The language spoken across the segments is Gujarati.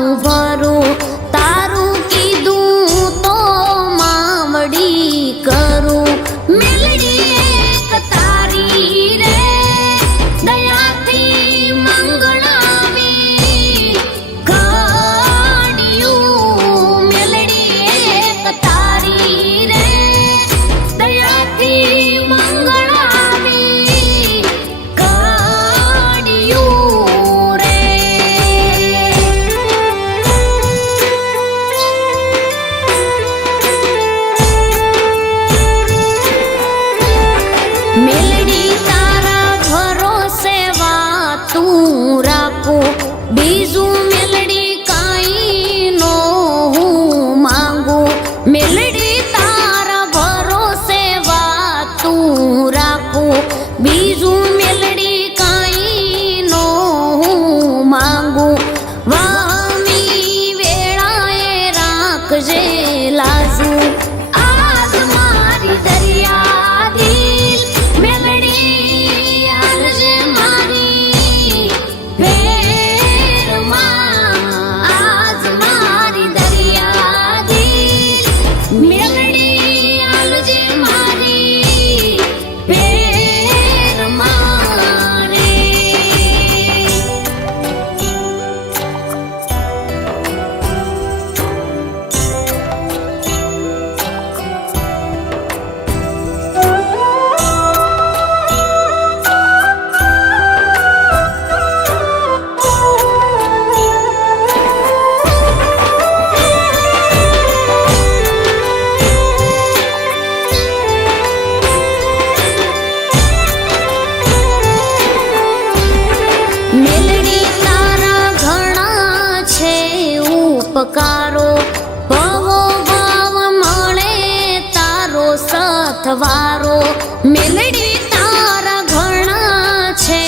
salva. খুঁজে સથવારો મેલડી તારા ઘણા છે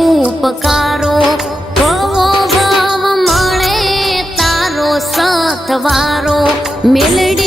ઉપકારો. કવો ભાવ મળે તારો સથવારો મેલડી